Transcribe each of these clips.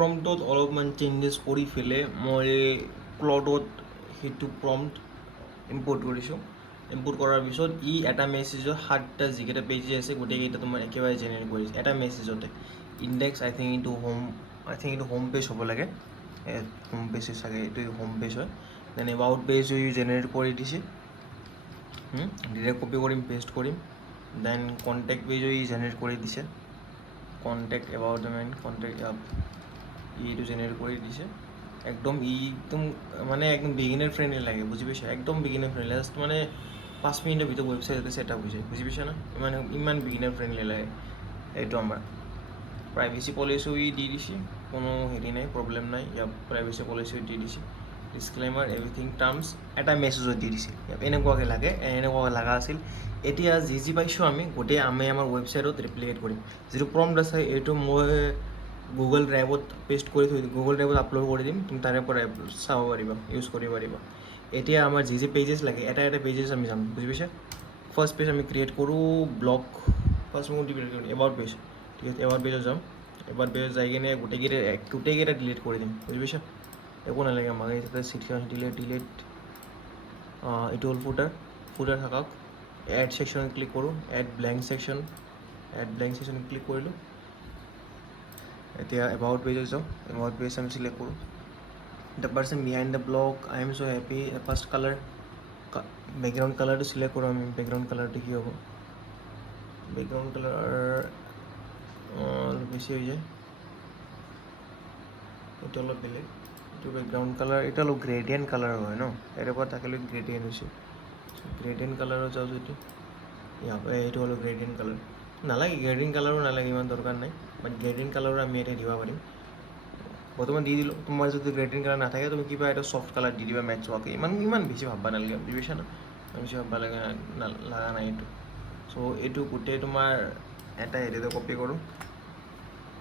প্ৰম্পটত অলপমান চেঞ্জেছ কৰি পেলাই মই ক্লাউডত সেইটো প্ৰম্পট ইম্পৰ্ট কৰিছোঁ। ইম্পৰ্ট কৰাৰ পিছত এটা মেছেজত 7টা যিকেইটা পেজেছ আছে গোটেইকেইটা তোমাৰ একেবাৰে জেনেৰেট কৰিছে এটা মেছেজতে। ইণ্ডেক্স আই থিংক এইটো হোম পেজ হ'ব লাগে। হোম পেজ চাগে এইটো হোম পেজ হয়। দেন এবাউট পেজ জেনেৰেট কৰি দিছে। ডিৰেক্ট কপি কৰিম, পেষ্ট কৰিম। দেন কণ্টেক্ট পেজ জেনেৰেট কৰি দিছে। Contact about the main contact এইটো জেনেৰেট কৰি দিছে। একদম মানে একদম বিগিনাৰ ফ্ৰেণ্ডলি লাগে, বুজি পাইছা? একদম বিগিনাৰ ফ্ৰেণ্ডলি, জাষ্ট মানে 5 মিনিটৰ ভিতৰত ৱেবছাইট এটা ছেট আপ হৈ যায়, বুজি পাইছা না? ইমান বিগিনাৰ ফ্ৰেণ্ডলি লাগে। এইটো আমাৰ প্ৰাইভেচি পলিচিও দি দিছে, কোনো হেৰি নাই, প্ৰব্লেম নাই। ইয়াত প্ৰাইভেচি পলিচিও দি দিছে, ডিছক্লেমাৰ এভৰিথিং টাৰ্মছ এটা মেছেজত দি দিছে। এনেকুৱাকৈ লগা আছিল। এতিয়া যি পাইছোঁ আমি গোটেই আমাৰ ৱেবছাইটত ৰেপ্লিকেট কৰিম। যিটো প্ৰম্পট আছে এইটো মই গুগল ড্ৰাইভত পেষ্ট কৰি থৈ দিম, গুগল ড্ৰাইভত আপলোড কৰি দিম। তুমি তাৰে পৰা চাব পাৰিবা, ইউজ কৰিব পাৰিবা। এতিয়া আমাৰ যি পেজেছ লাগে এটা পেজেছ আমি যাম, বুজি পাইছা? ফাৰ্ষ্ট পেজ আমি ক্ৰিয়েট কৰোঁ ব্লগ। ফাৰ্ষ্ট মই ক্ৰিয়েট কৰিম এবাউট পেজ, ঠিক আছে? এবাউট পেজত যাম। এবাউট পেজত যাই কিনে গোটেইকেইটা ডিলিট কৰি দিম, বুজি পাইছা? একো নালাগে আমাক। এতিয়া ছিটখন ডিলিট। এইটো হ'ল ফুটাৰ থাকক। এড ছেকশ্যনত ক্লিক কৰোঁ, এড ব্লেংক ছেকশ্যন ক্লিক কৰিলোঁ। এতিয়া এবাউট পেজত যাওঁ, এবাউট পেজ আমি চিলেক্ট কৰোঁ। The person behind the blog, I am so' happy. First colour, background কালাৰটো চিলেক্ট কৰোঁ আমি। বেকগ্ৰাউণ্ড কালাৰটো কি হ'ব? বেকগ্ৰাউণ্ড কালাৰ অলপ বেছি হৈ যায়, এইটো অলপ বেলেগ। এইটো বেকগ্ৰাউণ্ড কালাৰ, এইটো অলপ গ্ৰেডিয়েণ্ট কালাৰ হয় ন? ইয়াৰে পৰা থাকিলে গ্ৰেডিয়েণ্ট হৈছে। গ্ৰেডিয়েণ্ট কালাৰত যাওঁ যদি এইটো হ'ল গ্ৰেডিয়েণ্ট কালাৰ। নালাগে গ্ৰেডিয়েণ্ট কালাৰো নালাগে, ইমান দৰকাৰ নাই। বাট গ্ৰেডিয়েণ্ট কালাৰো আমি এতিয়া দিব পাৰিম। বৰ্তমান দি দিলোঁ। তোমাৰ যদি গ্ৰেডিয়েণ্ট কালাৰ নাথাকে তুমি কিবা এটা ছফ্ট কালাৰ দি দিবা মেটচ হোৱাকৈ। ইমান বেছি ভাববা নালাগে, বুজি পাইছা ন? বেছি ভাববা লগা নাই এইটো। চ' এইটো গোটেই তোমাৰ এটা হেৰিতে কপি কৰোঁ।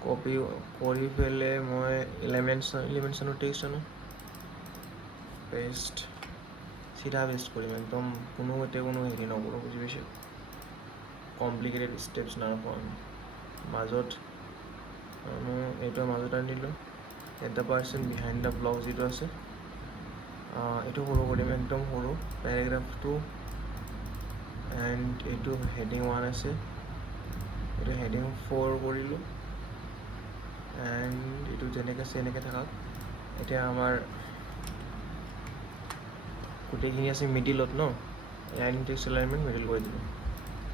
কপি কৰি পেলাই মই এলিমেণ্টছনৰ টেক্সট আনো, পেষ্ট, চিধা পেষ্ট কৰিম একদম। কোনো হেৰি নকৰোঁ, বুজি পাইছোঁ? কমপ্লিকেটেড ষ্টেপছ নাৰাখোঁ আমি। মাজত এইটো মাজত আনিলোঁ। The person behind the blog যিটো আছে এইটো সৰু কৰিম, একদম সৰু। পেৰাগ্ৰাফটো এণ্ড এইটো হেডিং 1 আছে, এইটো হেডিং 4 কৰিলোঁ। এণ্ড এইটো যেনেকৈ আছে এনেকৈ থাকক। এতিয়া আমাৰ গোটেইখিনি আছে মিডিলত ন? এলাইন টেক্সট এলাইনমেণ্ট মিডিল কৰি দিলোঁ,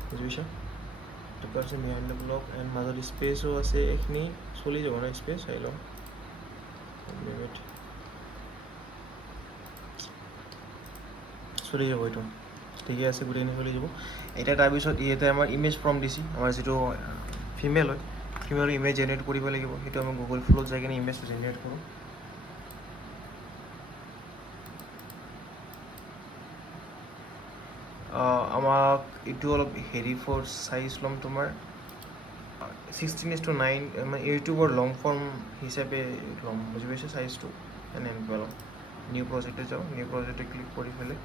বুজি পাইছা? The person behind the blog and মাজত স্পেচো আছে। এইখিনি চলি যাব ন? স্পেচ চাই লওঁ, চলি যাব এইটো, ঠিকে আছে, গোটেইখিনি চলি যাব। এতিয়া তাৰপিছত ইয়াতে আমাৰ ইমেজ ফৰ্ম দিছে। আমাৰ যিটো ফিমেল হয়, ফিমেলৰ ইমেজ জেনেৰেট কৰিব লাগিব। সেইটো আমি গুগল ফ্ল'ত যাই কিনে ইমেজটো জেনেৰেট কৰোঁ। আমাক এইটো অলপ হেৰি ফৰ চাইজ ল'ম তোমাৰ 16:9, মানে ইউটিউবৰ লং ফৰ্ম হিচাপে ল'ম, বুজি পাইছে? চাইজটো এনেকুৱা ল'ম। নিউ প্ৰজেক্টত যাওঁ, নিউ প্ৰজেক্টে ক্লিক কৰি পেলাই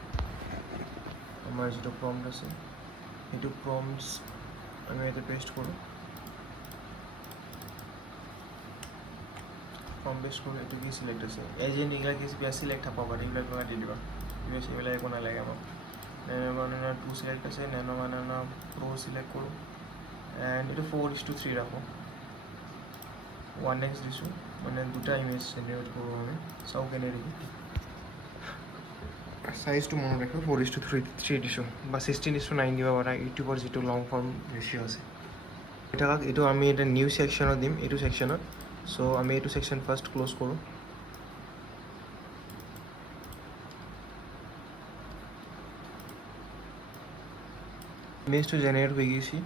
আমাৰ যিটো প্ৰম্পট আছে সেইটো প্ৰম্পটছ আমি ইয়াতে পেষ্ট কৰোঁ। এইটো কি চিলেক্ট আছে? এজেণ্ট এইগিলা কিবা চিলেক্ট থাকব পাৰে, এইবিলাক দি দিবা। এইবিলাক একো নালাগে আমাক। নেনো 2 চিলেক্ট আছে, নেনো প্ৰ' চিলেক্ট কৰোঁ। এণ্ড এইটো 4:3 ৰাখোঁ। 1x দিছোঁ, মানে দুটা ইমেজ জেনেৰেট কৰোঁ আমি। চাওঁ কেনে দেখি। চাইজটো মনত ৰাখোঁ, 4:3 দিছোঁ, বা 16:9 দিব পাৰা। ইউটিউবৰ যিটো লং ফৰ্ম ৰেচিঅ' আছে থাকক। এইটো আমি এতিয়া নিউ ছেকশ্যনত দিম, এইটো ছেকশ্যনত। চ' আমি এইটো ছেকশ্যন ফাৰ্ষ্ট ক্ল'জ কৰোঁ। ইমেজটো জেনেৰেট হৈ গৈছে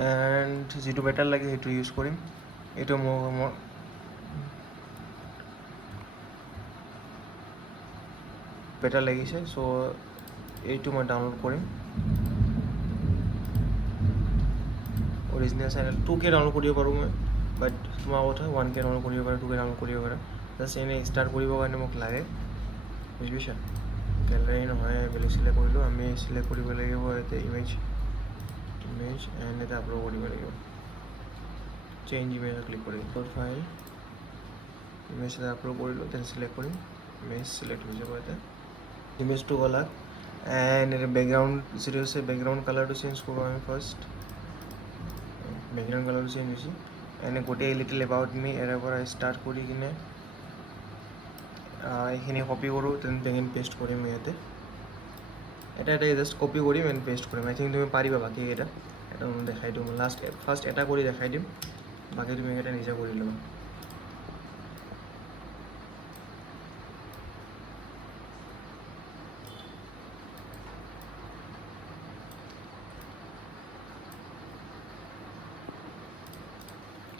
এণ্ড যিটো বেটাৰ লাগে সেইটো ইউজ কৰিম। এইটো মোৰ বেটাৰ লাগিছে, চ' এইটো মই ডাউনলোড কৰিম। অৰিজিনেল চেনেল 2K ডাউনলোড কৰিব পাৰোঁ মই, বাট তোমাৰ কথা। 1K ডাউনলোড কৰিব পাৰা, 2K ডাউনলোড কৰিব পাৰা। জাষ্ট এনেই ষ্টাৰ্ট কৰিবৰ কাৰণে মোক লাগে, বুজি পাইছা? গেলাৰী নহয়, বেলেগ চিলেক্ট কৰিলোঁ। আমি চিলেক্ট কৰিব লাগিব ইয়াতে ইমেজ এণ্ড এটা আপলোড কৰিব লাগিব। চেঞ্জ ইমেজত ক্লিক কৰিম। ফাইল ইমেজ এটা আপলোড কৰিলোঁ, দেন চিলেক্ট কৰিম, ইমেজ চিলেক্ট হৈ যাব এতিয়া। ইমেজটো গ'লা এণ্ড এটা বেকগ্ৰাউণ্ড যিটো আছে বেকগ্ৰাউণ্ড কালাৰটো চেঞ্জ কৰোঁ আমি ফাৰ্ষ্ট। বেকগ্ৰাউণ্ড কালাৰটো চেঞ্জ হৈছে এনে গোটেই লিটিল এবাউট মি এৰে পৰা ষ্টাৰ্ট কৰি কিনে এইখিনি কপি কৰোঁ, দেন বেগিন পেষ্ট কৰিম ইয়াতে। এটা জাষ্ট কপি কৰিম এণ্ড পেষ্ট কৰিম। আই থিংক তুমি পাৰিবা বাকীকেইটা। এটা মই দেখাই দিওঁ, ফাৰ্ষ্ট এটা কৰি দেখাই দিম, বাকী তুমি এটা নিজে কৰি ল'বা।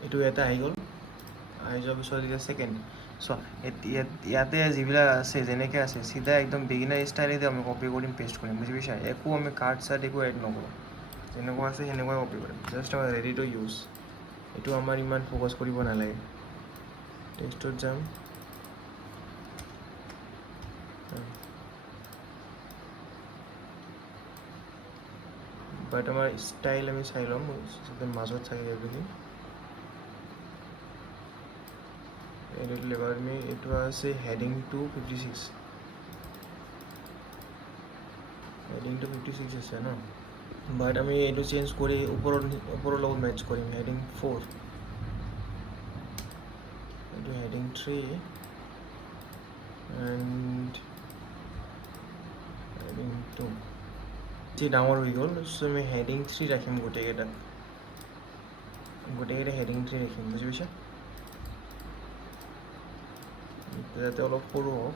এইটো এটা আহি গ'ল, আহি যোৱাৰ পিছত এতিয়া ছেকেণ্ড চোৱা ইয়াতে যিবিলাক আছে যেনেকৈ আছে চিধা একদম বিগিনাৰ ষ্টাইলেদি আমি কপি কৰিম, পেষ্ট কৰিম, বুজি পাইছা? একো আমি কাৰ্ড চাৰ্ট একো এড নকৰোঁ, যেনেকুৱা আছে সেনেকুৱাই কপি কৰিম, জাষ্ট আমাৰ ৰেডি টু ইউজ। এইটো আমাৰ ইমান ফ'কাছ কৰিব নালাগে। টেক্সটত যাম, বাট আমাৰ ষ্টাইল আমি চাই ল'ম যাতে মাজত থাকে এভৰিথিং। এডিট লেবাৰ মি এইটো আছে হেডিং টু 56, হেডিং টু 56 আছে ন, বাট আমি এইটো চেঞ্জ কৰি ওপৰৰ লগত মেটচ কৰিম। হেডিং 4, এইটো হেডিং 3 এণ্ড হেডিং 2 ডাঙৰ হৈ গ'ল, চ' আমি হেডিং 3 ৰাখিম গোটেইকেইটা হেডিং 3 ৰাখিম, বুজি পাইছা? যাতে অলপ সৰু হওক।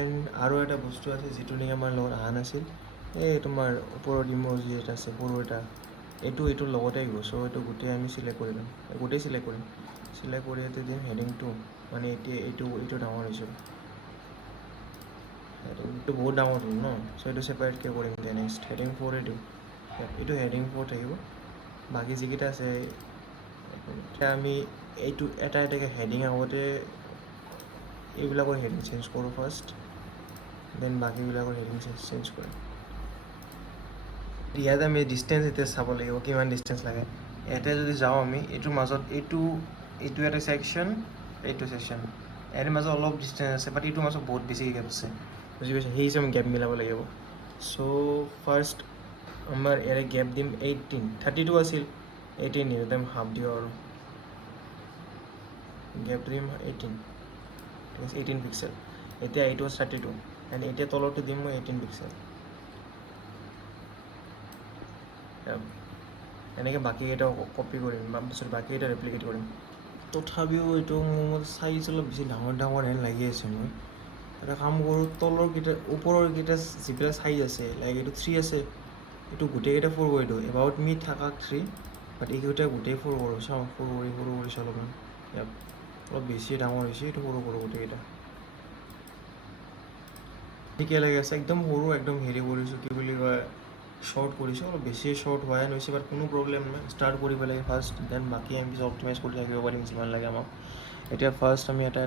এণ্ড আৰু এটা বস্তু আছে যিটো নেকি আমাৰ লগত অহা নাছিল, এই তোমাৰ ওপৰত ইম'জি এটা আছে সৰু এটা, এইটোৰ লগতে আহিব। চ' এইটো গোটেই আমি চিলেক্ট কৰি ল'ম, চিলেক্ট কৰি ইয়াতে দিম হেডিং 2, মানে এতিয়া এইটো ডাঙৰ হৈছে, হেডিংটো বহুত ডাঙৰ হ'ল ন, চ' এইটো ছেপাৰেটকৈ কৰিম। এতিয়া নেক্সট হেডিং 4 দিওঁ, এইটো হেডিং 4 থাকিব। বাকী যিকেইটা আছে এতিয়া আমি এইটো এটাকৈ হেডিং আগতে এইবিলাকৰ হেডিং চেঞ্জ কৰোঁ ফাৰ্ষ্ট, দেন বাকীবিলাকৰ হেডিং চেঞ্জ কৰিম। ইয়াতে আমি ডিষ্টেঞ্চ এতিয়া চাব লাগিব, কিমান ডিষ্টেঞ্চ লাগে। ইয়াতে যদি যাওঁ আমি এইটোৰ মাজত এইটো এটা ছেকশ্যন, এইটো ছেকশ্যন, ইয়াৰ মাজত অলপ ডিষ্টেঞ্চ আছে, বাট এইটোৰ মাজত বহুত বেছি গেপ আছে, বুজি পাইছে? সেই হিচাপে গেপ মিলাব লাগিব। চ' ফাৰ্ষ্ট আমাৰ ইয়াৰে গেপ দিম 18, 32 আছিল, 18 দিম, একদম হাফ দিওঁ আৰু গেপ দিম 18, ঠিক আছে, 18 পিক্সেল। এতিয়া এইটো 32 এণ্ড এতিয়া তলতে দিম মই 18 পিক্সেল। এনেকৈ বাকীকেইটা কপি কৰিম, বাকীকেইটা ৰেপ্লিকেট কৰিম। তথাপিও এইটো মোৰ চাইজ অলপ বেছি ডাঙৰ হেন লাগি আছে। মই এটা কাম কৰোঁ, ওপৰৰকেইটা যিবিলাক চাইজ আছে, লাইক এইটো 3 আছে, এইটো গোটেইকেইটা 4 কৰি দিওঁ। এবাউট মি থাকা 3, বাট এইকেইটা গোটেই 4 কৰোঁ। চাওঁ, সৰু কৰিছোঁ অলপমান, অলপ বেছি ডাঙৰ হৈছে, এইটো সৰু কৰোঁ গোটেইকেইটা। ঠিকে লাগি আছে, একদম সৰু, একদম হেৰি কৰিছোঁ, কি বুলি কয়, শ্বৰ্ট কৰিছোঁ, অলপ বেছি শ্বৰ্ট হোৱাই হৈছে, বাট কোনো প্ৰব্লেম নাই। ষ্টাৰ্ট কৰিব লাগে ফাৰ্ষ্ট, দেন বাকী আমি পিছত অপটিমাইজ কৰি থাকিব পাৰিম যিমান লাগে আমাক। এতিয়া ফাৰ্ষ্ট আমি এটা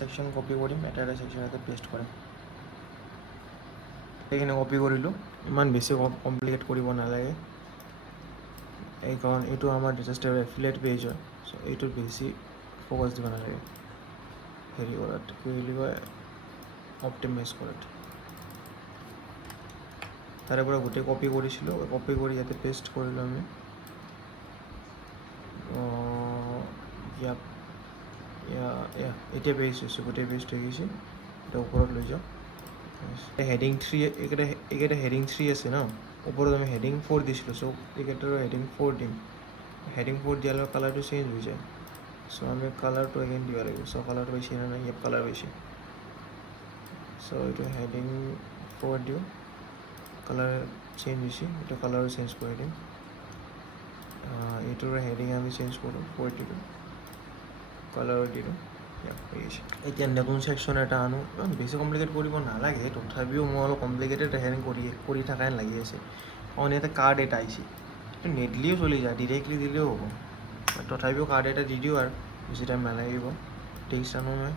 ছেকশ্যন কপি কৰিম, এটা ছেকশ্যন ইয়াতে পেষ্ট কৰিম। সেইখিনি কপি কৰিলোঁ, ইমান বেছি কমপ্লিকেট কৰিব নালাগে, কাৰণ এইটো আমাৰ জাষ্ট এফিলিয়েট পেজ হয়। চ' এইটোত বেছি ফ'কাছ দিব নালাগে হেৰি কৰাত, কি বুলি কয়, অপটিমাইজ কৰাত। তাৰে পৰা গোটেই কপি কৰিছিলোঁ, কপি কৰি ইয়াতে পেষ্ট কৰিলোঁ আমি। এতিয়া পেষ্ট হৈছে, গোটেই পেষ্ট হৈ গৈছে। এতিয়া ওপৰত লৈ যাওঁ, হেডিং 3, এইকেইটা হেডিং 3 আছে ন, ওপৰত আমি হেডিং 4 দিছিলোঁ, চ' এইকেইটাৰো হেডিং 4 দিম। হেডিং 4 দিয়াৰ লগত কালাৰটো চেঞ্জ হৈ যায়, চ' আমি কালাৰটো এগেইন দিব লাগিব। চ' কালাৰটো পাইছে নে নাই, ইয়াত কালাৰ পাইছে, চ' এইটো হেডিং 4 দিওঁ, কালাৰ চেঞ্জ হৈছে, এইটো কালাৰো চেঞ্জ কৰি দিম। এইটোৰ হেডিং আমি চেঞ্জ কৰোঁ, 4 দিওঁ, কালাৰো দি দিওঁ, এতিয়া নতুন ছেকশ্যন এটা আনো। বেছি কমপ্লিকেট কৰিব নালাগে, তথাপিও মই অলপ কমপ্লিকেটেড হেন কৰি থকা হেন লাগি আছে, কাৰণ ইয়াতে কাৰ্ড এটা আহিছে। এইটো নিদিলেও চলি যায়, ডিৰেক্টলি দিলেও হ'ব, তথাপিও কাৰ্ড এটা দি দিওঁ আৰু বেছি টাইম নালাগিব। টেক্সট আনো মই,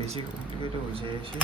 বেছি কমপ্লিকেটেড হৈ যায় আছে।